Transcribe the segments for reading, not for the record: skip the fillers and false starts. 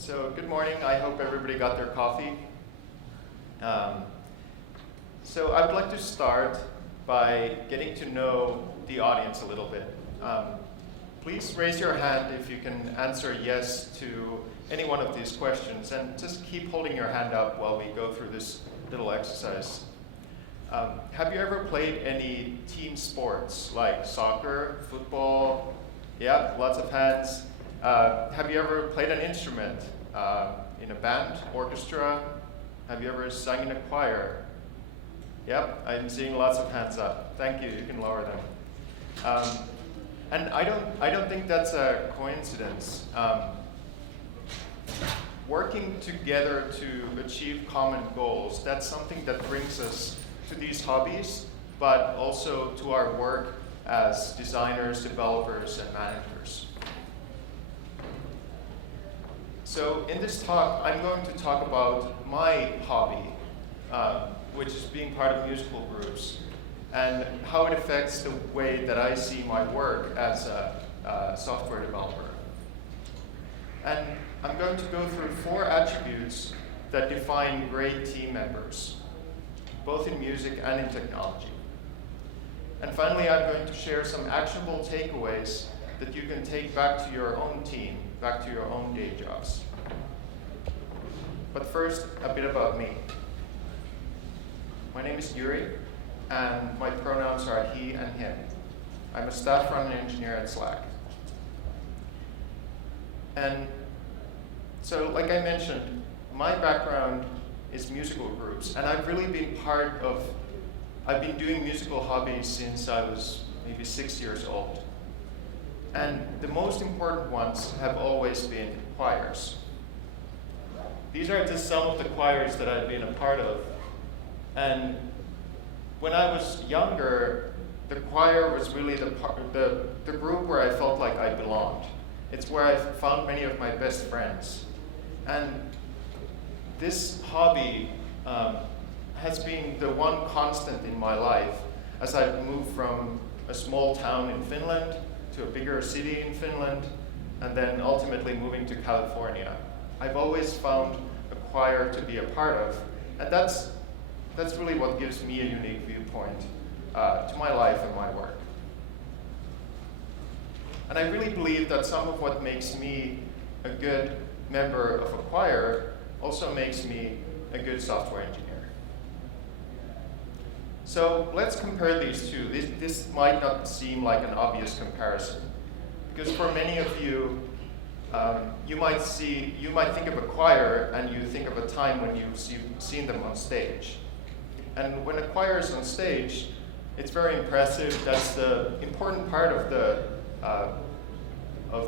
So good morning. I hope everybody got their coffee. So I'd like to start by getting to know the audience a little bit. Please raise your hand if you can answer yes to any one of these questions, and just keep holding your hand up while we go through this little exercise. Have you ever played any team sports like soccer, football? Yeah, lots of hands. Have you ever played an instrument in a band, orchestra? Have you ever sung in a choir? Yep, I'm seeing lots of hands up. Thank you. You can lower them. And I don't think that's a coincidence. Working together to achieve common goals, that's something that brings us to these hobbies, but also to our work as designers, developers, and managers. So in this talk, I'm going to talk about my hobby, which is being part of musical groups, and how it affects the way that I see my work as a software developer. And I'm going to go through 4 attributes that define great team members, both in music and in technology. And finally, I'm going to share some actionable takeaways that you can take back to your own team, back to your own day jobs. But first, a bit about me. My name is Jyri, and my pronouns are he and him. I'm a staff front-end engineer at Slack. And so, like I mentioned, my background is musical groups, and I've really been I've been doing musical hobbies since I was maybe 6 years old. And the most important ones have always been choirs. These are just some of the choirs that I've been a part of. And when I was younger, the choir was really the group where I felt like I belonged. It's where I found many of my best friends. And this hobby has been the one constant in my life as I've moved from a small town in Finland to a bigger city in Finland, and then ultimately moving to California. I've always found a choir to be a part of, and that's really what gives me a unique viewpoint to my life and my work. And I really believe that some of what makes me a good member of a choir also makes me a good software engineer. So let's compare these two. This might not seem like an obvious comparison, because for many of you, you might think of a choir and you think of a time when you've seen them on stage. And when a choir is on stage, it's very impressive. That's the important part of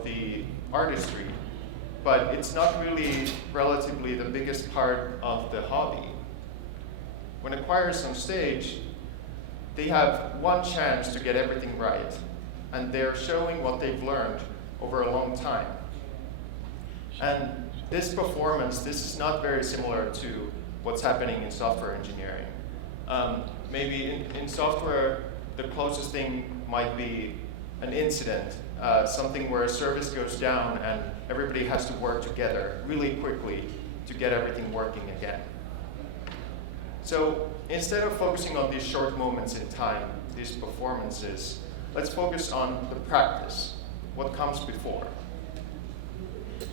the artistry, but it's not really relatively the biggest part of the hobby. When a choir is on stage, they have one chance to get everything right, and they're showing what they've learned over a long time. And this performance, this is not very similar to what's happening in software engineering. Maybe in software, the closest thing might be an incident, something where a service goes down and everybody has to work together really quickly to get everything working again. So instead of focusing on these short moments in time, these performances, let's focus on the practice, what comes before.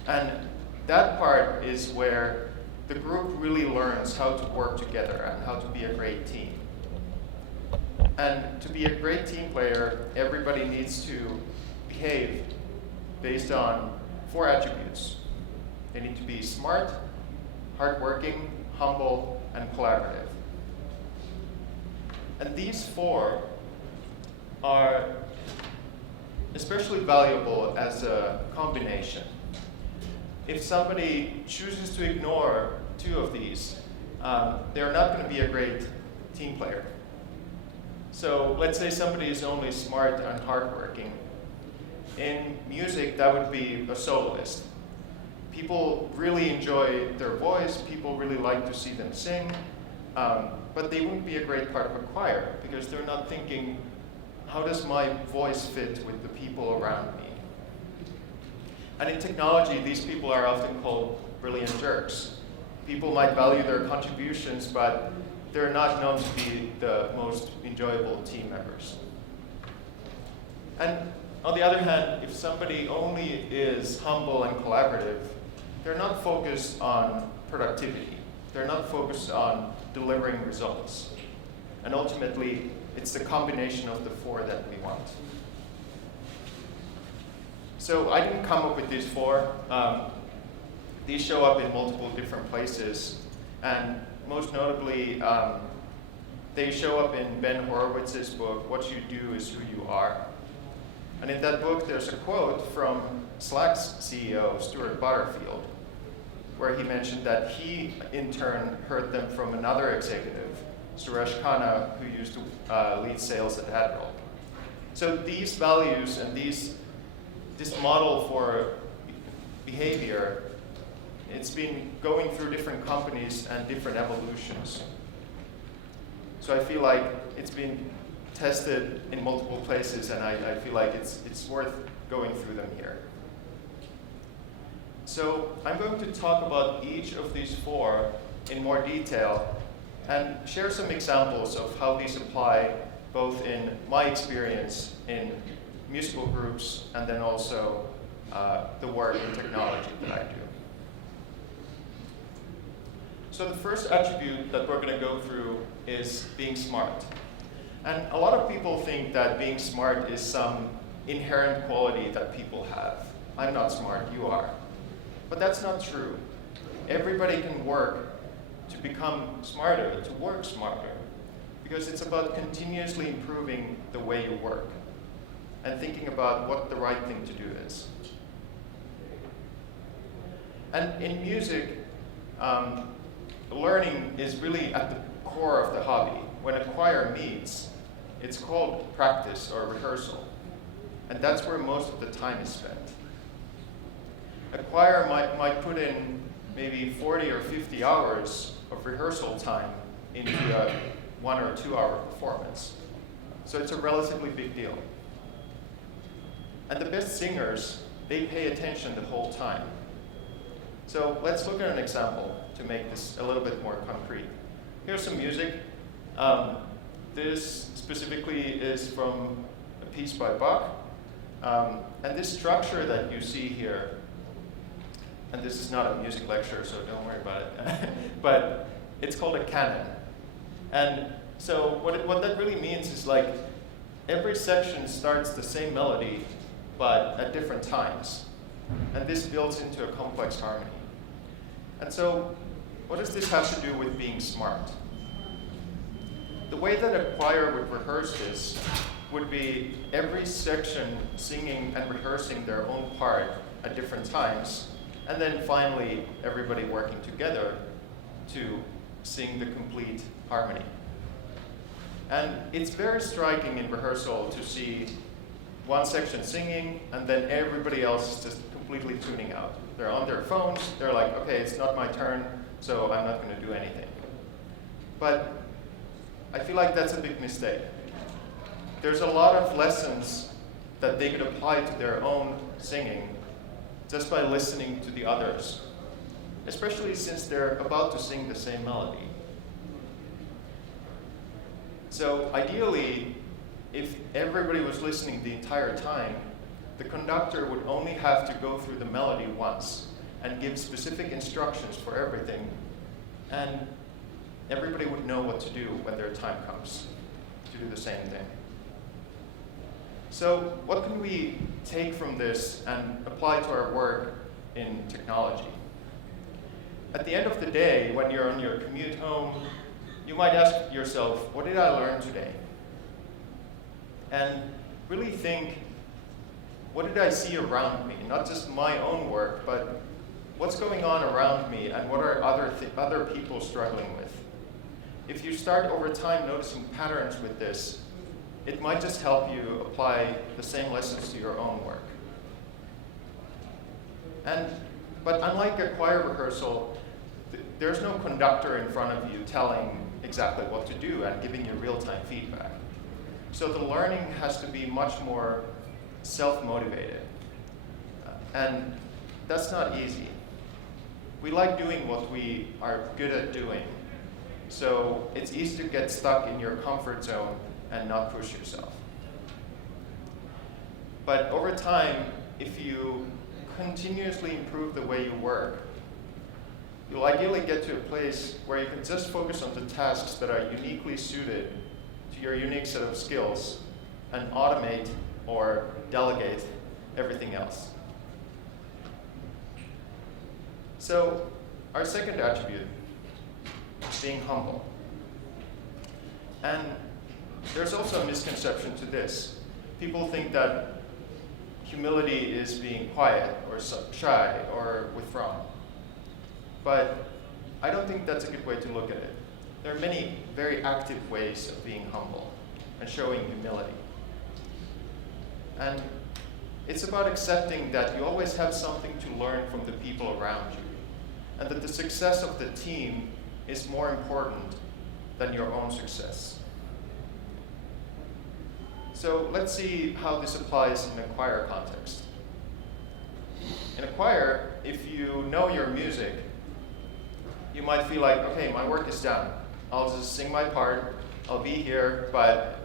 And that part is where the group really learns how to work together and how to be a great team. And to be a great team player, everybody needs to behave based on 4 attributes. They need to be smart, hardworking, humble, and collaborative. And these 4 are especially valuable as a combination. If somebody chooses to ignore 2 of these, they're not going to be a great team player. So let's say somebody is only smart and hardworking. In music, that would be a soloist. People really enjoy their voice, people really like to see them sing, but they wouldn't be a great part of a choir because they're not thinking, how does my voice fit with the people around me? And in technology, these people are often called brilliant jerks. People might value their contributions, but they're not known to be the most enjoyable team members. And on the other hand, if somebody only is humble and collaborative, they're not focused on productivity. They're not focused on delivering results. And ultimately, it's the combination of the four that we want. So I didn't come up with these four. These show up in multiple different places. And most notably, they show up in Ben Horowitz's book, What You Do Is Who You Are. And in that book, there's a quote from Slack's CEO, Stuart Butterfield, where he mentioned that he, in turn, heard them from another executive, Suresh Khanna, who used to lead sales at Admiral. So these values and this model for behavior, it's been going through different companies and different evolutions. So I feel like it's been tested in multiple places, and I feel like it's worth going through them here. So I'm going to talk about each of these four in more detail and share some examples of how these apply both in my experience in musical groups and then also the work in technology that I do. So the first attribute that we're going to go through is being smart. And a lot of people think that being smart is some inherent quality that people have. I'm not smart, you are. But that's not true. Everybody can work to become smarter, to work smarter, because it's about continuously improving the way you work and thinking about what the right thing to do is. And in music, learning is really at the core of the hobby. When a choir meets, it's called practice or rehearsal, and that's where most of the time is spent. A choir might put in maybe 40 or 50 hours of rehearsal time into a 1 or 2 hour performance. So it's a relatively big deal. And the best singers, they pay attention the whole time. So let's look at an example to make this a little bit more concrete. Here's some music. This specifically is from a piece by Bach. And this structure that you see here, and this is not a music lecture, so don't worry about it, but it's called a canon. And so what that really means is like every section starts the same melody, but at different times. And this builds into a complex harmony. And so what does this have to do with being smart? The way that a choir would rehearse this would be every section singing and rehearsing their own part at different times, and then finally everybody working together to sing the complete harmony. And it's very striking in rehearsal to see one section singing and then everybody else is just completely tuning out. They're on their phones, they're like, okay, it's not my turn, so I'm not going to do anything. But I feel like that's a big mistake. There's a lot of lessons that they could apply to their own singing just by listening to the others, especially since they're about to sing the same melody. So ideally, if everybody was listening the entire time, the conductor would only have to go through the melody once and give specific instructions for everything, and everybody would know what to do when their time comes to do the same thing. So what can we take from this and apply to our work in technology? At the end of the day, when you're on your commute home, you might ask yourself, what did I learn today? And really think, what did I see around me? Not just my own work, but what's going on around me and what are other people struggling with? If you start over time noticing patterns with this, it might just help you apply the same lessons to your own work. But unlike a choir rehearsal, there's no conductor in front of you telling exactly what to do and giving you real-time feedback. So the learning has to be much more self-motivated. And that's not easy. We like doing what we are good at doing. So it's easy to get stuck in your comfort zone and not push yourself. But over time, if you continuously improve the way you work, you'll ideally get to a place where you can just focus on the tasks that are uniquely suited to your unique set of skills and automate or delegate everything else. So our second attribute is being humble. And there's also a misconception to this. People think that humility is being quiet or shy or withdrawn. But I don't think that's a good way to look at it. There are many very active ways of being humble and showing humility. And it's about accepting that you always have something to learn from the people around you, and that the success of the team is more important than your own success. So let's see how this applies in a choir context. In a choir, if you know your music, you might feel like, okay, my work is done. I'll just sing my part, I'll be here, but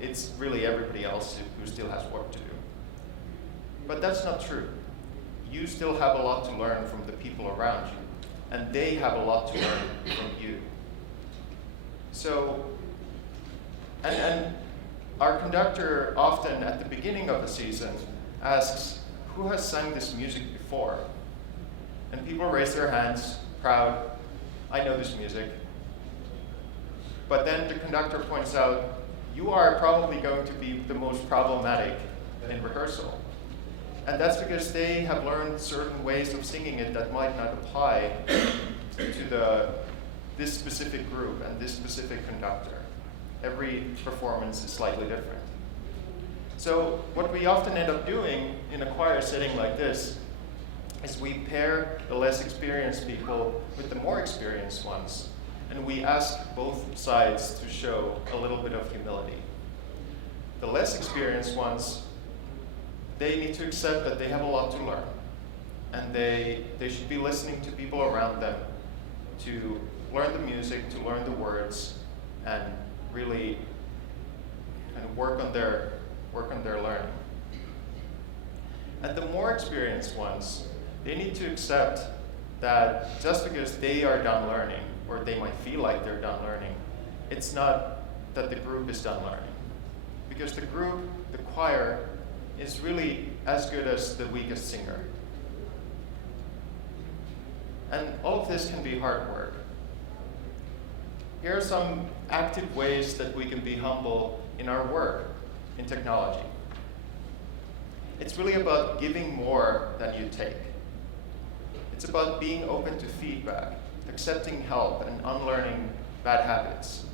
it's really everybody else who still has work to do. But that's not true. You still have a lot to learn from the people around you, and they have a lot to learn from you. So, and our conductor often at the beginning of a season asks, who has sung this music before? And people raise their hands, proud, I know this music. But then the conductor points out, you are probably going to be the most problematic in rehearsal. And that's because they have learned certain ways of singing it that might not apply to this specific group and this specific conductor. Every performance is slightly different. So what we often end up doing in a choir setting like this is we pair the less experienced people with the more experienced ones, and we ask both sides to show a little bit of humility. The less experienced ones, they need to accept that they have a lot to learn, and they should be listening to people around them to learn the music, to learn the words, and really kind of work on their learning. And the more experienced ones, they need to accept that just because they are done learning, or they might feel like they're done learning, it's not that the group is done learning. Because the group, the choir, is really as good as the weakest singer. And all of this can be hard work. Here are some active ways that we can be humble in our work in technology. It's really about giving more than you take. It's about being open to feedback, accepting help, and unlearning bad habits.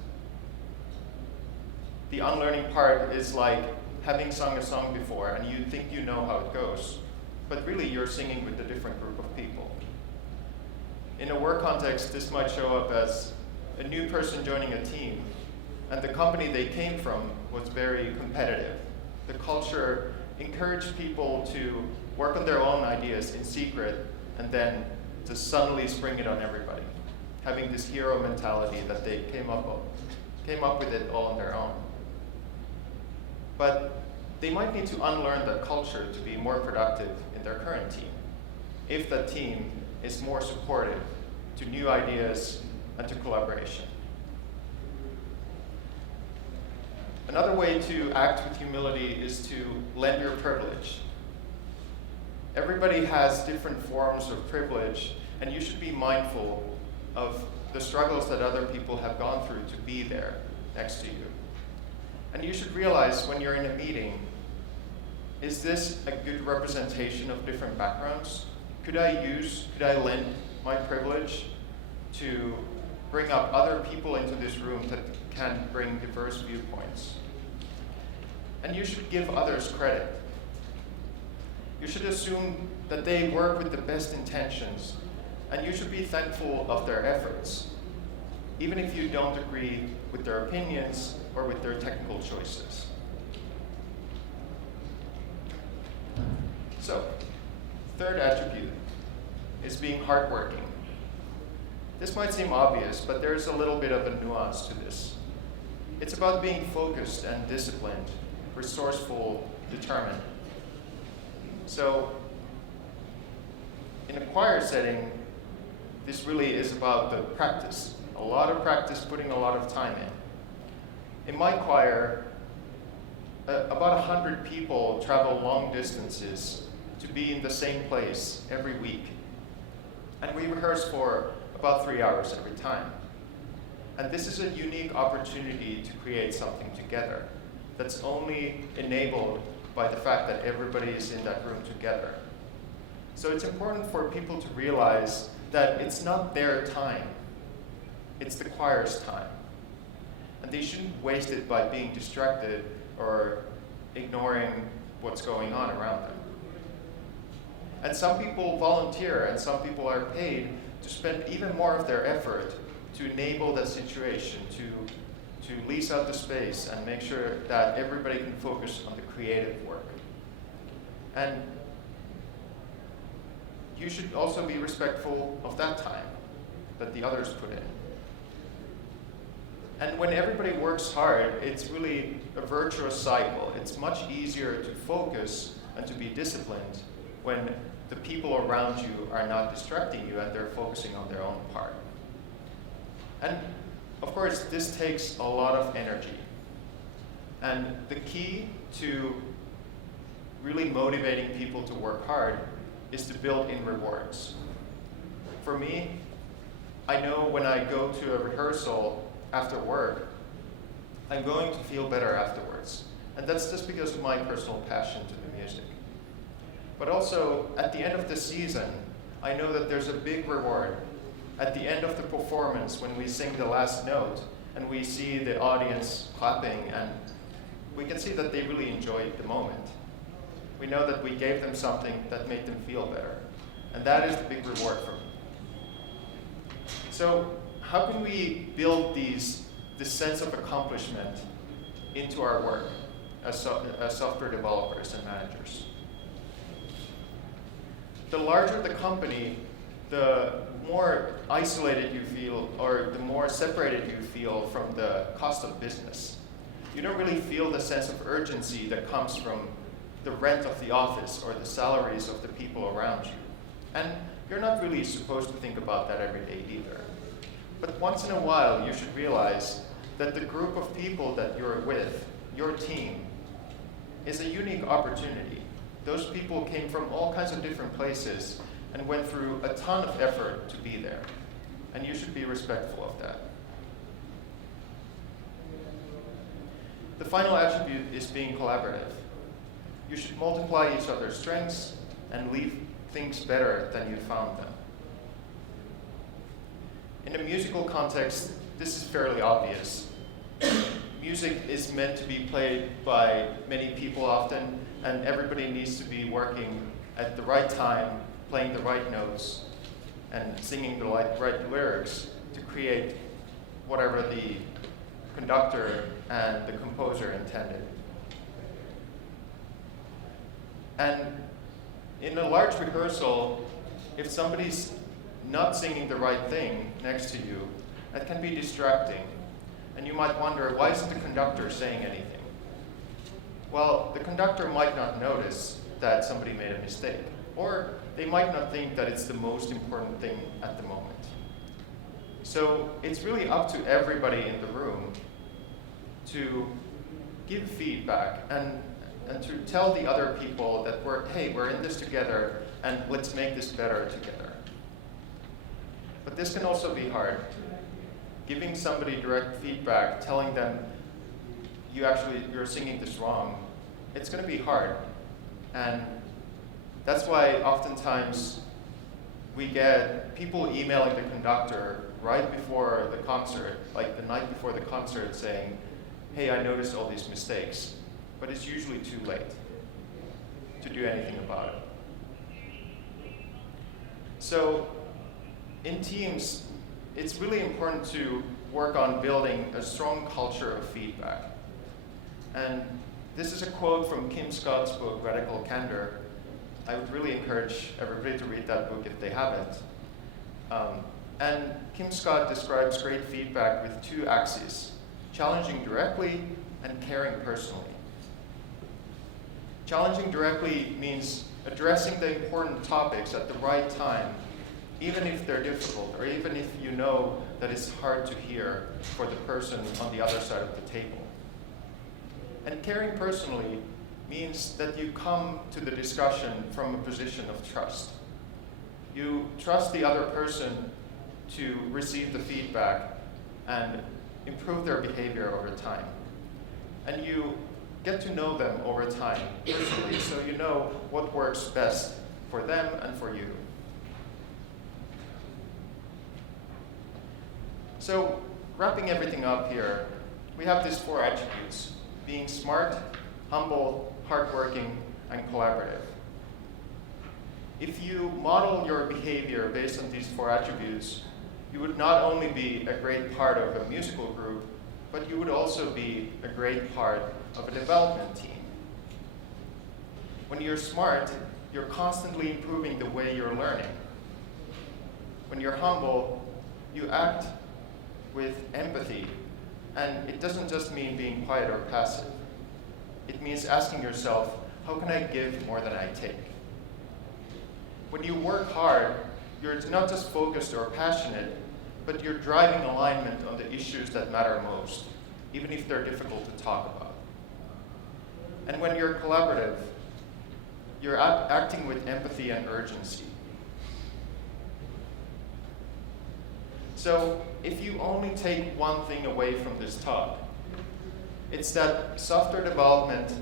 The unlearning part is like having sung a song before and you think you know how it goes, but really you're singing with a different group of people. In a work context, this might show up as a new person joining a team, and the company they came from was very competitive. The culture encouraged people to work on their own ideas in secret and then to suddenly spring it on everybody, having this hero mentality that they came up with it all on their own. But they might need to unlearn that culture to be more productive in their current team, if that team is more supportive to new ideas and to collaboration. Another way to act with humility is to lend your privilege. Everybody has different forms of privilege, and you should be mindful of the struggles that other people have gone through to be there next to you. And you should realize when you're in a meeting, is this a good representation of different backgrounds? Could I lend my privilege to bring up other people into this room that can bring diverse viewpoints? And you should give others credit. You should assume that they work with the best intentions, and you should be thankful of their efforts, even if you don't agree with their opinions or with their technical choices. So, third attribute is being hardworking. This might seem obvious, but there's a little bit of a nuance to this. It's about being focused and disciplined, resourceful, determined. So, in a choir setting, this really is about the practice. A lot of practice, putting a lot of time in. In my choir, about 100 people travel long distances to be in the same place every week. And we rehearse for about 3 hours every time. And this is a unique opportunity to create something together that's only enabled by the fact that everybody is in that room together. So it's important for people to realize that it's not their time, it's the choir's time. And they shouldn't waste it by being distracted or ignoring what's going on around them. And some people volunteer and some people are paid to spend even more of their effort to enable that situation, to lease out the space and make sure that everybody can focus on the creative work. And you should also be respectful of that time that the others put in. And when everybody works hard, it's really a virtuous cycle. It's much easier to focus and to be disciplined when the people around you are not distracting you and they're focusing on their own part. And of course, this takes a lot of energy. And the key to really motivating people to work hard is to build in rewards. For me, I know when I go to a rehearsal after work, I'm going to feel better afterwards. And that's just because of my personal passion to the music. But also, at the end of the season, I know that there's a big reward. At the end of the performance, when we sing the last note, and we see the audience clapping, and we can see that they really enjoyed the moment. We know that we gave them something that made them feel better. And that is the big reward for me. So, how can we build this sense of accomplishment into our work as software developers and managers? The larger the company, the more isolated you feel, or the more separated you feel from the cost of business. You don't really feel the sense of urgency that comes from the rent of the office or the salaries of the people around you. And you're not really supposed to think about that every day either. But once in a while, you should realize that the group of people that you're with, your team, is a unique opportunity. Those people came from all kinds of different places and went through a ton of effort to be there. And you should be respectful of that. The final attribute is being collaborative. You should multiply each other's strengths and leave things better than you found them. In a musical context, this is fairly obvious. Music is meant to be played by many people often, and everybody needs to be working at the right time, playing the right notes, and singing the right lyrics to create whatever the conductor and the composer intended. And in a large rehearsal, if somebody's not singing the right thing next to you, that can be distracting. And you might wonder, why isn't the conductor saying anything? Well, the conductor might not notice that somebody made a mistake, or they might not think that it's the most important thing at the moment. So it's really up to everybody in the room to give feedback and to tell the other people that we're in this together and let's make this better together. But this can also be hard. Giving somebody direct feedback, telling them you're singing this wrong, it's going to be hard. And that's why oftentimes we get people emailing the conductor right before the concert, like the night before the concert, saying, hey, I noticed all these mistakes. But it's usually too late to do anything about it. So in teams, it's really important to work on building a strong culture of feedback. And this is a quote from Kim Scott's book, Radical Candor. I would really encourage everybody to read that book if they haven't. And Kim Scott describes great feedback with two axes: challenging directly and caring personally. Challenging directly means addressing the important topics at the right time, even if they're difficult, or even if you know that it's hard to hear for the person on the other side of the table. And caring personally means that you come to the discussion from a position of trust. You trust the other person to receive the feedback and improve their behavior over time. And you get to know them over time personally, so you know what works best for them and for you. So, wrapping everything up here, we have these 4 attributes: being smart, humble, hardworking, and collaborative. If you model your behavior based on these 4 attributes, you would not only be a great part of a musical group, but you would also be a great part of a development team. When you're smart, you're constantly improving the way you're learning. When you're humble, you act with empathy, and it doesn't just mean being quiet or passive. It means asking yourself, how can I give more than I take? When you work hard, you're not just focused or passionate, but you're driving alignment on the issues that matter most, even if they're difficult to talk about. And when you're collaborative, you're acting with empathy and urgency. So, if you only take one thing away from this talk, it's that software development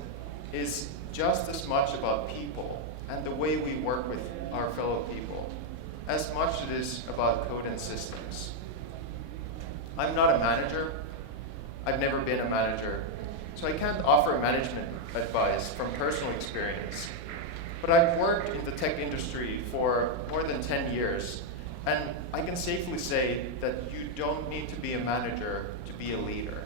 is just as much about people and the way we work with our fellow people, as much as it is about code and systems. I'm not a manager. I've never been a manager, so I can't offer management advice from personal experience. But I've worked in the tech industry for more than 10 years, and I can safely say that you don't need to be a manager to be a leader.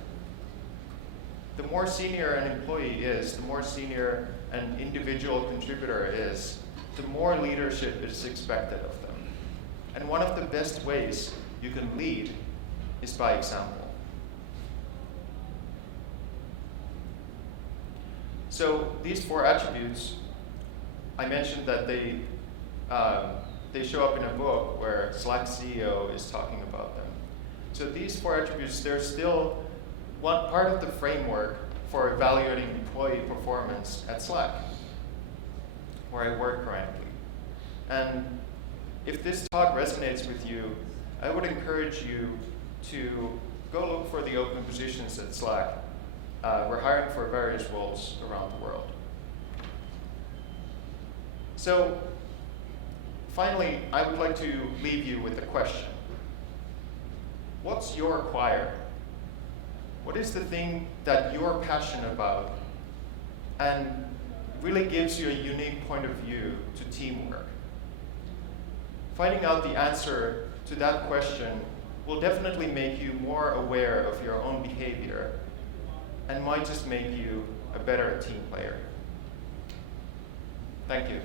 The more senior an employee is, the more senior an individual contributor is, the more leadership is expected of them. And one of the best ways you can lead is by example. So these 4 attributes, I mentioned that they show up in a book where Slack's CEO is talking about them. So these 4 attributes, they're still one part of the framework for evaluating employee performance at Slack, where I work currently. And if this talk resonates with you, I would encourage you to go look for the open positions at Slack. We're hiring for various roles around the world. So, finally, I would like to leave you with a question. What's your choir? What is the thing that you're passionate about and really gives you a unique point of view to teamwork? Finding out the answer to that question will definitely make you more aware of your own behavior and might just make you a better team player. Thank you.